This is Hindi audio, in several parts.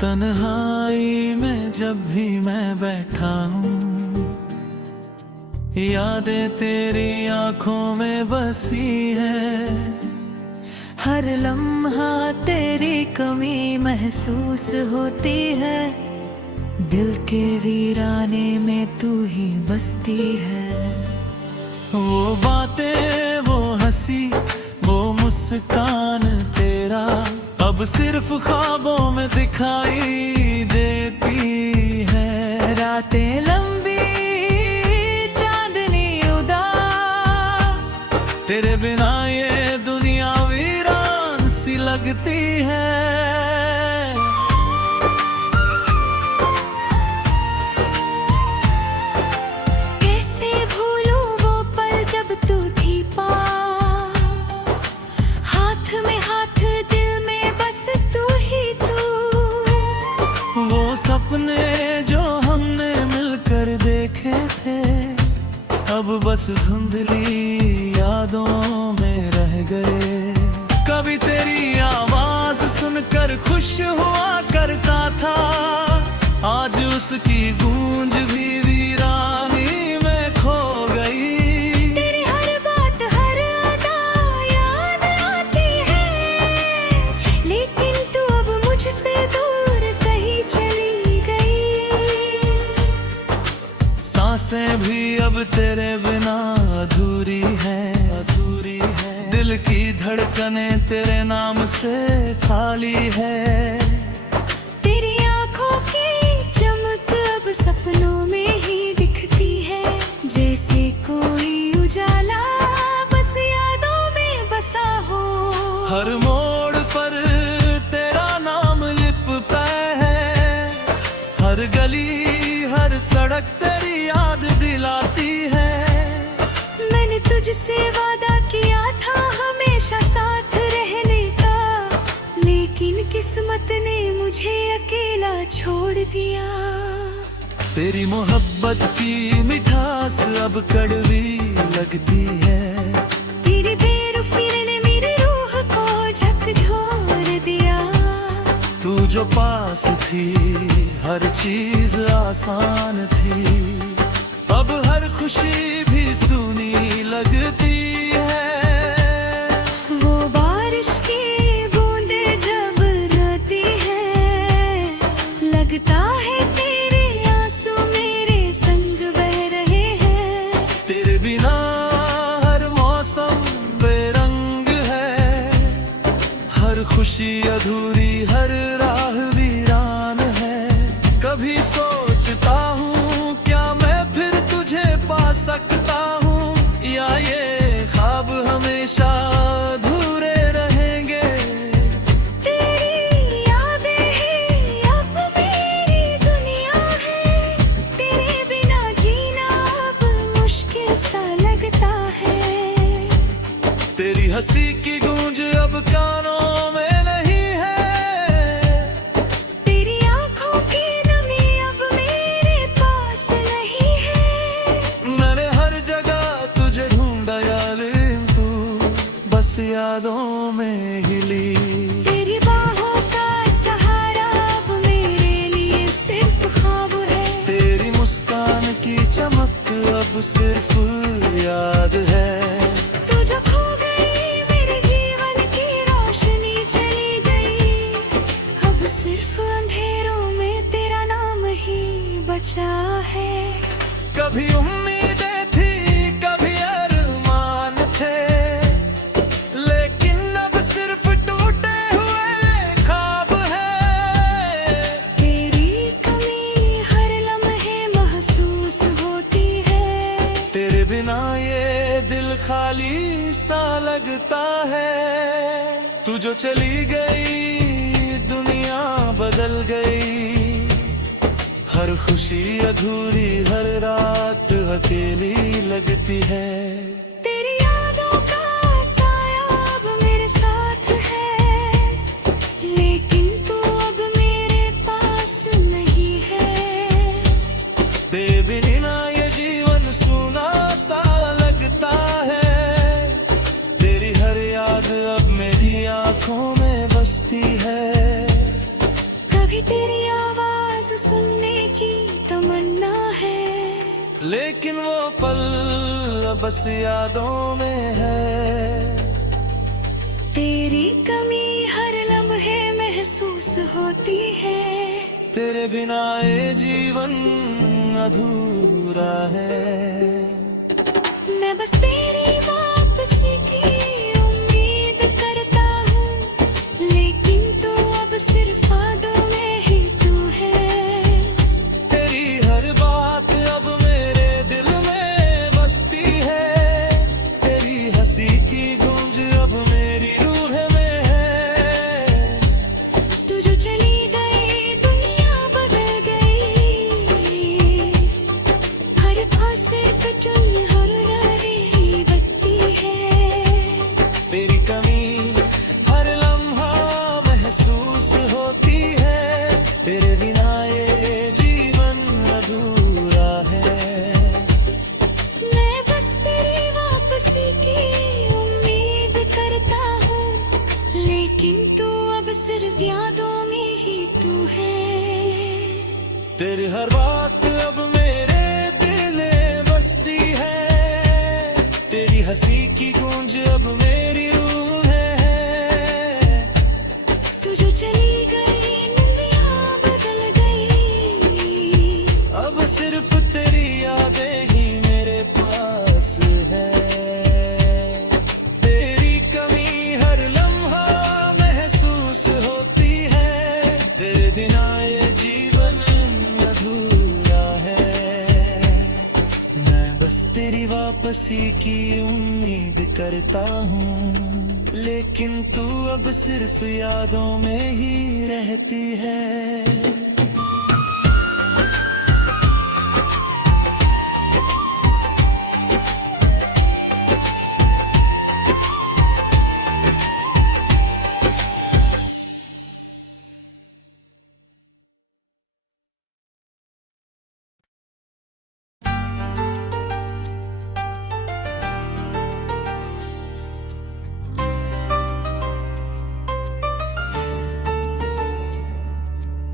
तन्हाई में जब भी मैं बैठा हूँ, यादें तेरी आंखों में बसी है। हर लम्हा तेरी कमी महसूस होती है, दिल के वीराने में तू ही बसती है। वो बातें, वो हंसी, वो मुस्कान तेरा अब सिर्फ ख्वाबों में दिखाई देती है। रातें लंबी, चांदनी उदास, तेरे बिना ये दुनिया वीरान सी लगती है। कैसे भूलूं वो पल जब तू थी पास, हाथ में हाथ दिल में बस तू ही तू। वो सपने जो हमने मिलकर देखे थे, अब बस धुंधली यादों में रह गए। कभी तेरी आवाज सुनकर खुश हुआ करता था, आज उसकी गूंज भी वीरानी में खो गई। तेरी हर बात, हर अदा याद आती है, लेकिन तू अब मुझसे दूर कहीं चली गई। सांसें भी अब तेरे बिना अधूरी है, अधूरी है। दिल की धड़कनें तेरे नाम से खाली है। तेरी आंखों की चमक अब सपनों में ही दिखती है, जैसे कोई उजाला बस यादों में बसा हो। हर मोड़ पर तेरा नाम लिपटा है, हर गली हर सड़क तेरी याद दिलाती है। मैंने तुझसे वादा किया था हमेशा साथ रहने का, लेकिन किस्मत ने मुझे अकेला छोड़ दिया। तेरी मोहब्बत की मिठास अब कड़वी लगती है, तेरी बेरुखी ने मेरी रूह को झकझोर दिया। तू जो पास थी हर चीज आसान थी, अब हर खुशी भी सूनी लगती है। वो बारिश की बूंदें जब गिरती हैं, लगता है तेरे आंसू मेरे संग बह रहे हैं। तेरे बिना हर मौसम बेरंग है, हर खुशी अधूरी, हर राह वीरान है। कभी सोचता हूँ क्या मैं फिर तुझे पा सकता हूँ, या ये ख्वाब हमेशा अधूरे रहेंगे। तेरी यादें ही अब मेरी दुनिया है, तेरे बिना जीना अब मुश्किल सा लगता है। तेरी हंसी की गूंज अब कानों में नहीं है, तेरी आंखों की नमी अब मेरे पास नहीं है। मैंने हर जगह तुझे ढूंढा यार, तू बस यादों में हिली। तेरी बाहों का सहारा अब मेरे लिए सिर्फ ख्वाब है, तेरी मुस्कान की चमक अब सिर्फ याद है। तू जो खो गई मेरे जीवन की रोशनी चली गई, अब सिर्फ अंधेरों में तेरा नाम ही बचा है। कभी उम्मीदें थी, कभी अरमान थे, लेकिन अब सिर्फ टूटे हुए ख्वाब है। तेरी कमी हर लम्हे महसूस होती है, तेरे बिना ये दिल खाली सा लगता है। तू जो चली गई दुनिया बदल गई, हर खुशी अधूरी, हर रात अकेली लगती है। तेरी यादों का साया अब मेरे साथ है, लेकिन तू अब मेरे पास नहीं है। बेबिना ये जीवन सूना सा लगता है, तेरी हर याद अब मेरी आंखों में बसती है। कभी तेरी लेकिन वो पल बस यादों में है। तेरी कमी हर लम्हे महसूस होती है। तेरे बिना ये जीवन अधूरा है। मैं बस तेरी वापसी की उम्मीद करता हूँ, लेकिन तू अब सिर्फ यादों में ही तू है। तेरी हर बात अब मेरे दिल में बसती है। तेरी हंसी की गूंज अब मेरी रूह में है। तू जो चली गई दुनिया बदल गई। हर पास सिर्फ चुन हर रही बत्ती है। तेरी कमी हर लम्हा महसूस होती है। तेरे बिना ये जीवन अधूरा है। मैं बस तेरी वापसी की उम्मीद करता हूँ, लेकिन तू अब सिर्फ यादों में ही तू है। तेरी हर बात अब मेरे दिल में बसती है। तेरी हंसी की गूंज अब मेरी रूह में है। तू जो चली गई दुनिया बदल गई। अब सिर्फ तेरी यादें ही मेरे पास है। तेरी कमी हर लम्हा महसूस होती है। तेरे बिना ये जीवन अधूरा है। मैं बस तेरी वापसी की उम्मीद करता हूँ, लेकिन तू अब सिर्फ यादों में ही रहती है।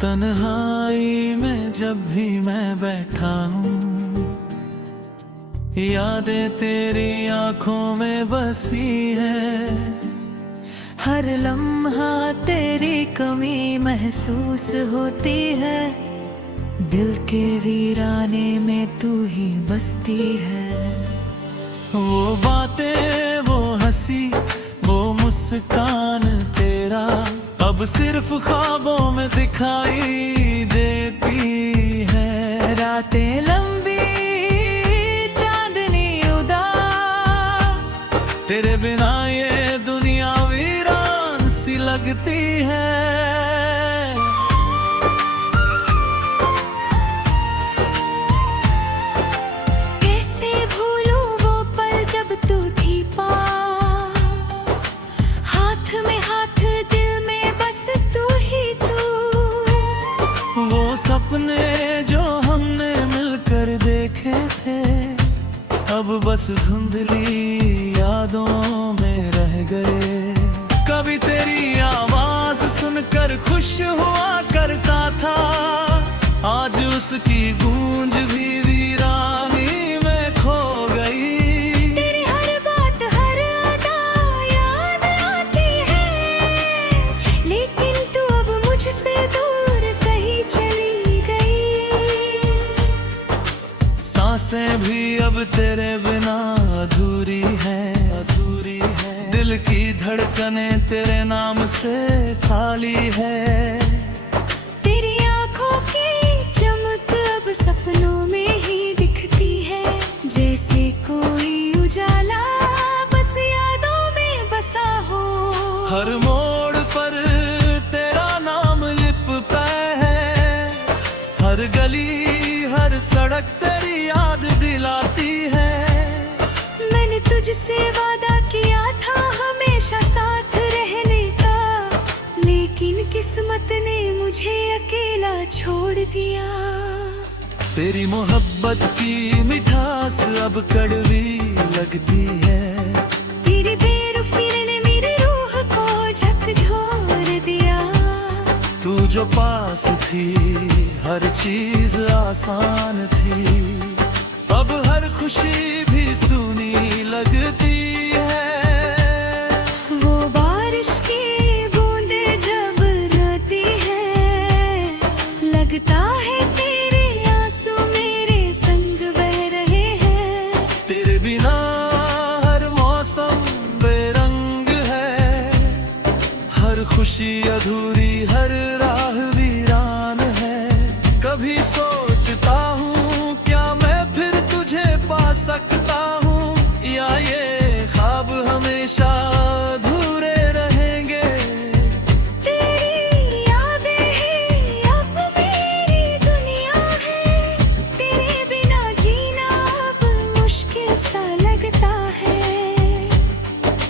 तन्हाई में जब भी मैं बैठा हूँ, यादें तेरी आंखों में बसी है। हर लम्हा तेरी कमी महसूस होती है। दिल के वीराने में तू ही बसती है। वो बातें, वो हंसी, वो मुस्कान तेरा अब सिर्फ ख्वाबों में दिखाई देती है। रातें लंबी, चांदनी उदास, तेरे बिना ये दुनिया वीरान सी लगती है। कैसे भूलूं वो पल जब तू थी पास। हाथ में हाथ दिल में बस तू ही तू। वो सपने जो हमने मिलकर देखे थे, अब बस धुंधली यादों में रह गए। कभी तेरी आवाज सुनकर खुश हुआ करता था, आज उसकी गूंज भी वीरानी में खो गई। तेरी हर बात हर अदा याद आती है, लेकिन तू अब मुझसे दूर कहीं चली गई। सांसें भी अब तेरे बिना अधूरी है, अधूरी है। दिल की धड़कनें तेरे नाम से खाली है। तेरी आंखों की चमक अब सपनों में ही दिखती है। जैसे कोई उजाला बस यादों में बसा हो। हर मोड़ पर तेरा नाम लिपटा है। हर गली, हर सड़क तेरी याद दिलाती है। मैंने तुझसे वादा किया था हमेशा साथ रहने का, लेकिन किस्मत ने मुझे अकेला छोड़ दिया। तेरी मोहब्बत की मिठास अब कड़वी लगती है। तेरी बेरुखी ने मेरी रूह को झकझोर दिया। तू जो पास थी हर चीज आसान थी, अब खुशी भी सुनी लगती है। वो बारिश की बूंदे जब रोती है, लगता है तेरे आंसू मेरे संग बह रहे हैं। तेरे बिना हर मौसम बेरंग है, हर खुशी अधूरी, हर राह वीरान है। कभी सोचता हूँ क्या मैं फिर तुझे पा सकता हूँ, या ये ख्वाब हमेशा अधूरे रहेंगे। तेरी यादें ही अब मेरी दुनिया है, तेरे बिना जीना अब मुश्किल सा लगता है।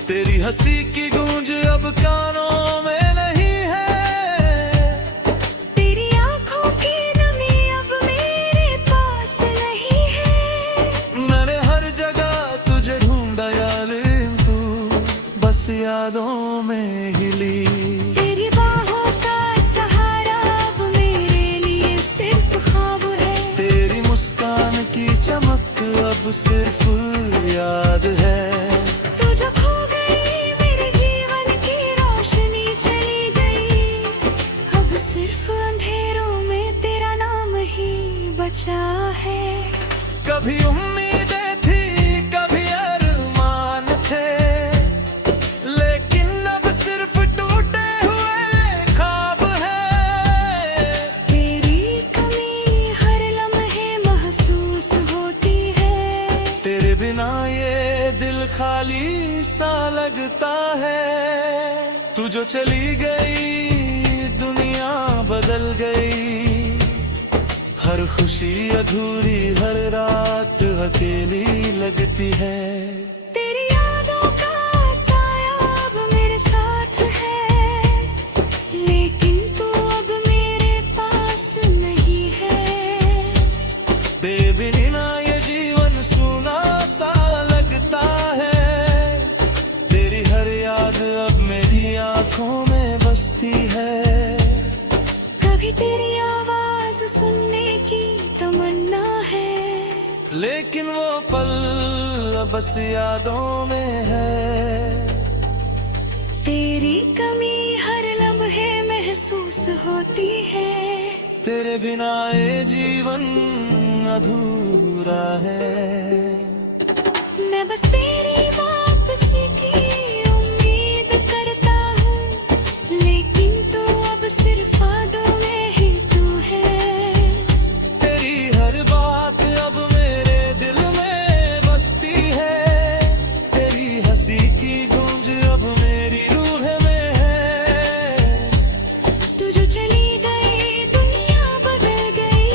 तेरी हंसी की गूंज अब कानों में नहीं है, तेरी आंखों की नमी अब मेरे पास नहीं है। मैंने हर जगह तुझे ढूंढा यार, तू बस यादों में हिली। तेरी बाहों का सहारा अब मेरे लिए सिर्फ ख्वाब है। तेरी मुस्कान की चमक अब सिर्फ याद है। तू जो खो गई मेरे जीवन की रोशनी चली गई, अब सिर्फ अंधेरों में तेरा नाम ही बचा है। कभी उम्मीदें थी, कभी अरमान थे, लेकिन अब सिर्फ टूटे हुए ख्वाब है। तेरी कमी हर लम्हे महसूस होती है, तेरे बिना ये दिल खाली सा लगता है। तू जो चली गई दुनिया बदल गई, हर खुशी अधूरी, हर रात अकेली लगती है। तेरी यादों का साया अब मेरे साथ है, लेकिन तू अब मेरे पास नहीं है। बेबिना ये जीवन सूना सा लगता है, तेरी हर याद अब मेरी आंखों में बसती है। कभी तेरी आवाज सुनने की तमन्ना है, लेकिन वो पल बस यादों में है। तेरी कमी हर लम्हे महसूस होती है। तेरे बिना ये जीवन अधूरा है। मैं बस तेरी वापसी की उम्मीद करता हूँ, लेकिन तू अब सिर्फ यादों में ही तू है। तेरी हर बात अब मेरे दिल में बसती है, तेरी हंसी की गूंज अब मेरी रूह में है। तू जो चली गई दुनिया बदल गई,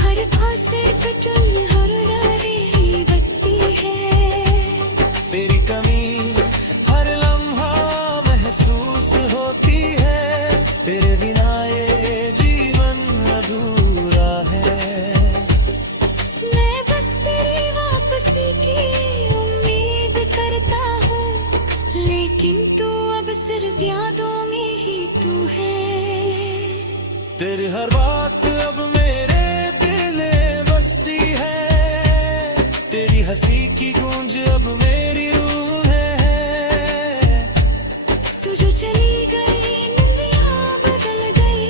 हर खा सिर्फ चुन हर रही बत्ती है। तेरी कमी हर लम्हा महसूस होती है, तेरे बिना ये जीवन अधूरा है। मैं बस तेरी वापसी की उम्मीद करता हूँ, लेकिन तू अब सिर्फ यादों में ही तू है। तेरी हर बात अब मेरे दिल में बसती है, तेरी हंसी की गूंज अब मेरी रूह में है। तू जो चली गई दुनिया बदल गई,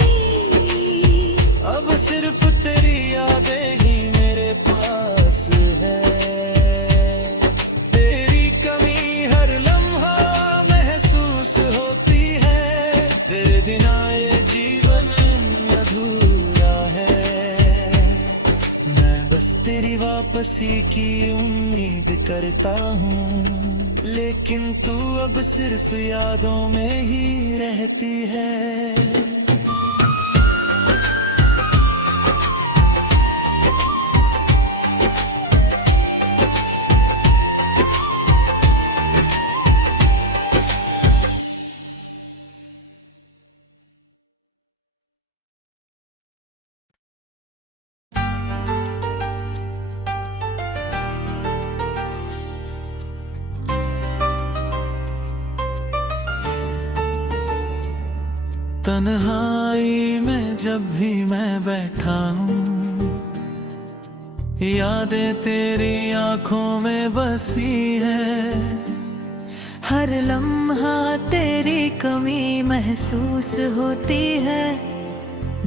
अब सिर्फ तेरी यादें ही मेरे पास है। तेरी कमी हर लम्हा महसूस होती है, तेरे बिना ये जीवन अधूरा है। मैं बस तेरी वापसी की उम्मीद करता हूँ, लेकिन तू अब सिर्फ यादों में ही रहती है। तन्हाई में जब भी मैं बैठा हूँ, यादें तेरी आंखों में बसी है, हर लम्हा तेरी कमी महसूस होती है,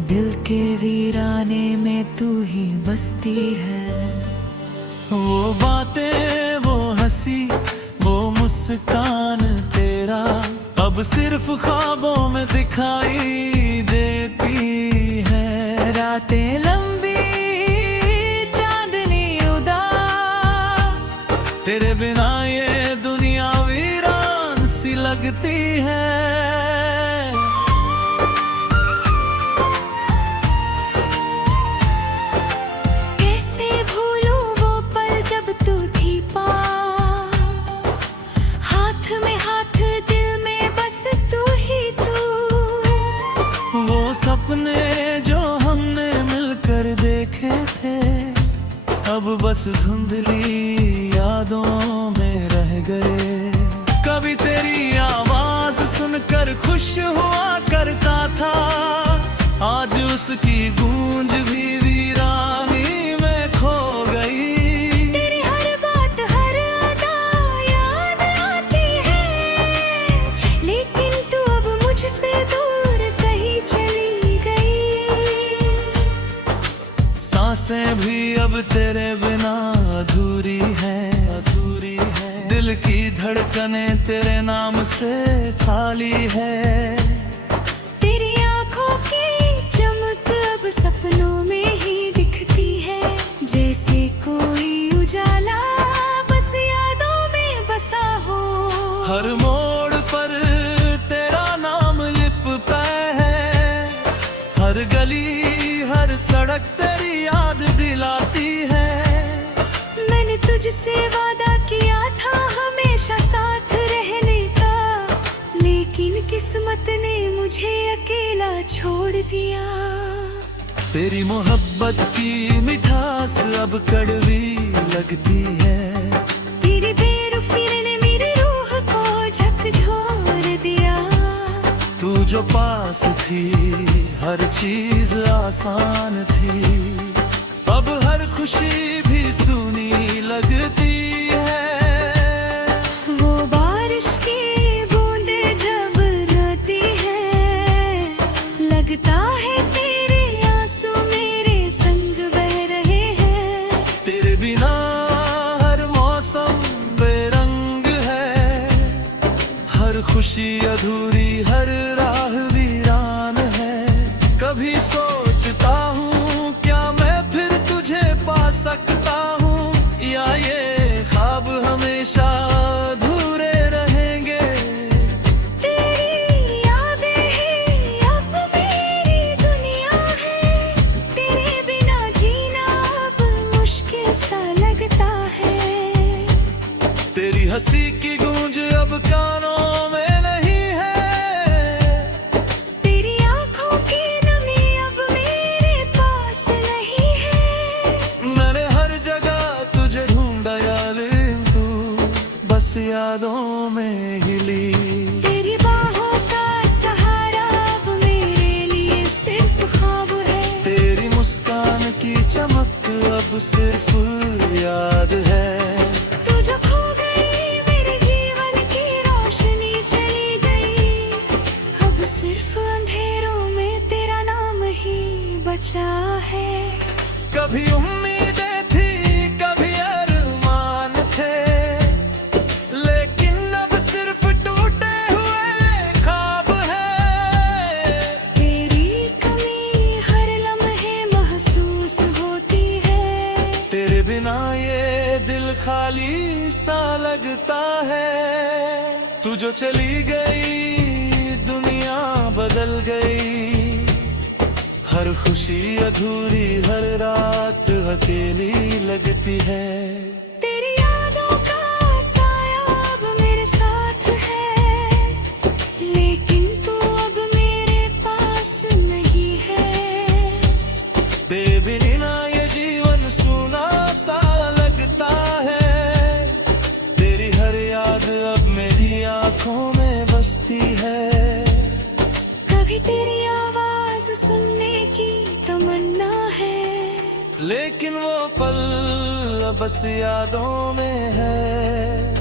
दिल के वीराने में तू ही बसती है। वो बातें, वो हंसी, वो मुस्कान तेरा अब सिर्फ ख्वाबों में दिखाई देती है। रातें लंबी, चांदनी उदास, तेरे बिना ये दुनिया वीरान सी लगती है। कैसे भूलूं वो पल जब तू थी पास, हाथ में हाथ दिल में बस तू ही तू। वो सपने जो हमने मिलकर देखे थे अब बस धुंधली यादों में रह गए। कभी तेरी आवाज सुनकर खुश हुआ करता था, आज उसकी गूंज भी वीरानी में खो गई। तेरी हर बात, हर अदा याद आती है, लेकिन तू अब मुझसे दूर कहीं चली गई। सांसें भी अब तेरे बिना अधूरी है, अधूरी है। दिल की धड़कनें तेरे नाम से खाली है। तेरी आंखों की चमक अब सपनों में ही दिखती है, जैसे कोई उजाला बस यादों में बसा हो। हर मोड़ पर तेरा नाम लिपटा है, हर गली हर सड़क तेरी याद दिलाती है। मैंने तुझसे वादा किया था हमेशा साथ रहने का, लेकिन किस्मत ने मुझे अकेला छोड़ दिया। तेरी मोहब्बत की मिठास अब कड़वी लगती है, तेरी बेरुखी ने मेरी रूह को झकझोर दिया। तू जो पास थी हर चीज आसान थी, अब हर खुशी भी सूनी लगती है। वो बारिश की बूंदें जब गिरती है, लगता है तेरे आंसू मेरे संग बह रहे हैं। तेरे बिना हर मौसम बेरंग है, हर खुशी अधूरी, हर राह वीरान है। कभी सोचता हूँ क्या मैं फिर तुझे पा सकता हूँ, या ये ख्वाब हमेशा अधूरे रहेंगे। तेरी यादें ही अब मेरी दुनिया है, तेरे बिना जीना अब मुश्किल सा लगता है। तेरी हंसी की गूंज अब कानों में नहीं है, तेरी आंखों की नमी अब मेरे पास नहीं है। मैंने हर जगह तुझे ढूंढा यार, तू बस यादों में ही ली। तेरी बाहों का सहारा अब मेरे लिए सिर्फ ख्वाब है, तेरी मुस्कान की चमक अब सिर्फ याद है। तू जो खो गई मेरे जीवन की रोशनी चली गई, अब सिर्फ अंधेरों में तेरा नाम ही बचा है। कभी उम्मीदें थी, कभी अरमान थे, लेकिन अब सिर्फ टूटे हुए ख्वाब है। तेरी कमी हर लम्हे महसूस होती है, तेरे बिना ये दिल खाली सा लगता है। तू जो चली गई दुनिया बदल गई, हर खुशी अधूरी, हर रात अकेली लगती है। तेरी यादों का साया अब मेरे साथ है, लेकिन तू अब मेरे पास नहीं है। बेबिना ये जीवन सूना सा लगता है, तेरी हर याद अब मेरी आंखों में बसती है। कभी तेरी आवाज सुनने की तमन्ना है, लेकिन वो पल बस यादों में है।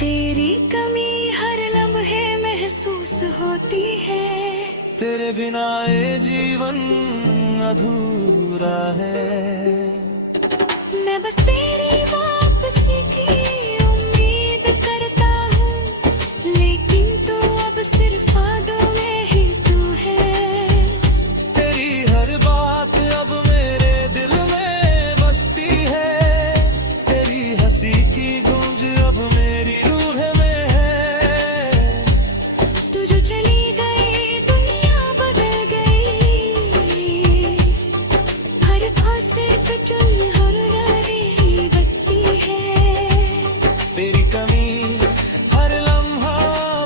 तेरी कमी हर लम्हे महसूस होती है। तेरे बिना ये जीवन अधूरा है। मैं बस तेरी वापसी की उम्मीद करता हूँ, लेकिन तू अब सिर्फ यादों में ही तू है। तेरी हर बात अब मेरे दिल में बसती है। तेरी हंसी की गूंज अब मेरी रूह में है। तू जो चली गई दुनिया बदल गई। हर ख्वाब सिर्फ चुन रही बत्ती है। तेरी कमी हर लम्हा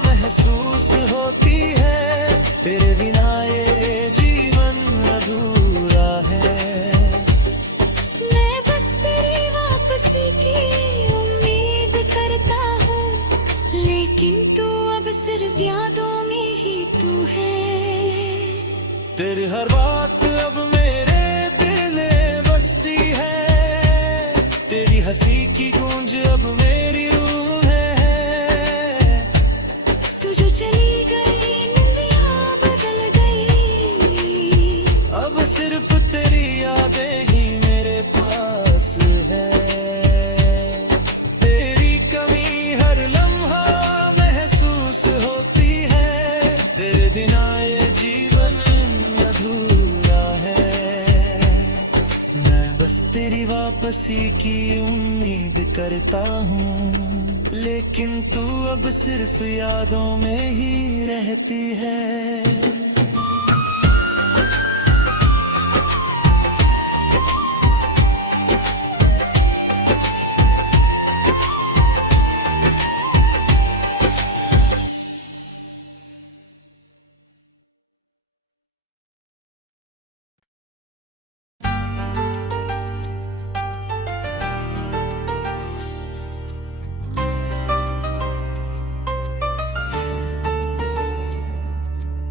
महसूस होती है। तेरे बिना ये जीवन अधूरा है। मैं बस तेरी वापसी की उम्मीद करता हूँ, लेकिन तू अब सिर्फ यादों में ही तू है। तेरी हर बात अब मेरे दिल में बसती है। तेरी हंसी की गूंज अब मेरी रूह में है। तू जो चली गई दुनिया बदल गई। अब सिर्फ तेरी यादें ही मेरे पास है। तेरी कमी हर लम्हा महसूस होती है। तेरे बिना ये जीवन अधूरा है। मैं बस तेरी वापसी की उम्मीद करता हूँ, लेकिन तू अब सिर्फ यादों में ही रहती है।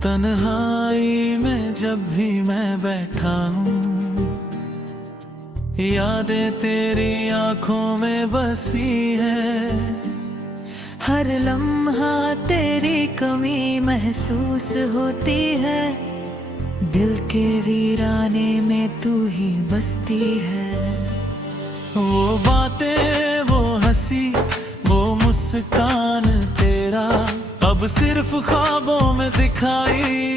तन्हाई में जब भी मैं बैठा हूँ, यादें तेरी आंखों में बसी है। हर लम्हा तेरी कमी महसूस होती है। दिल के वीराने में तू ही बसती है। वो बातें, वो हंसी, वो मुस्कान तेरा अब सिर्फ ख्वाबों में दिखाई